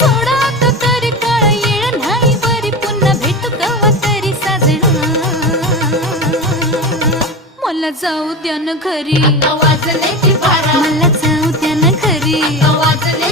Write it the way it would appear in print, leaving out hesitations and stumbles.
सोडा आता तरी काळ येळ नाही बरी पुन्हा भेटू कवा तरी साजना मला जाऊ द्या ना घरी वाजले ती बारा मला जाऊ द्या ना घरी वाजले